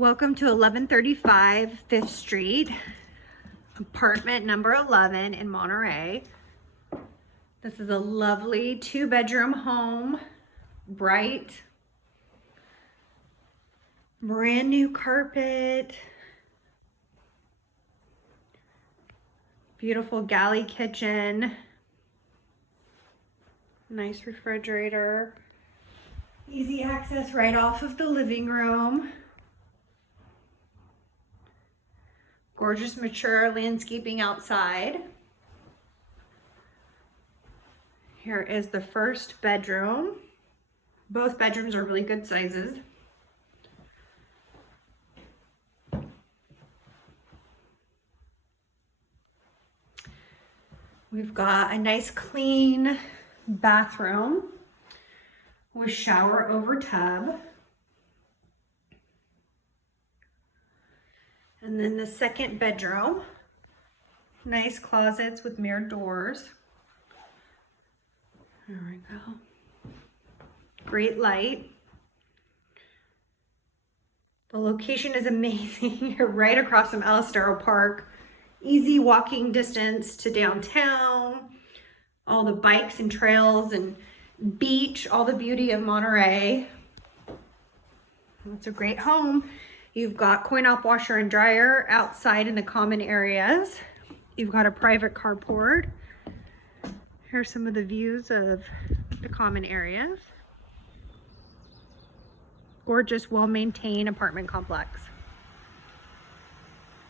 Welcome to 1135 5th Street, apartment number 11 in Monterey. This is a lovely 2-bedroom home, bright, brand new carpet, beautiful galley kitchen, nice refrigerator, easy access right off of the living room. Gorgeous mature landscaping outside. Here is the first bedroom. Both bedrooms are really good sizes. We've got a nice clean bathroom with shower over tub. And then the second bedroom, nice closets with mirrored doors. There we go. Great light. The location is amazing. You're right across from Estero Park. Easy walking distance to downtown. All the bikes and trails and beach, all the beauty of Monterey. It's a great home. You've got coin-op washer and dryer outside in the common areas. You've got a private carport. Here's some of the views of the common areas. Gorgeous, well-maintained apartment complex.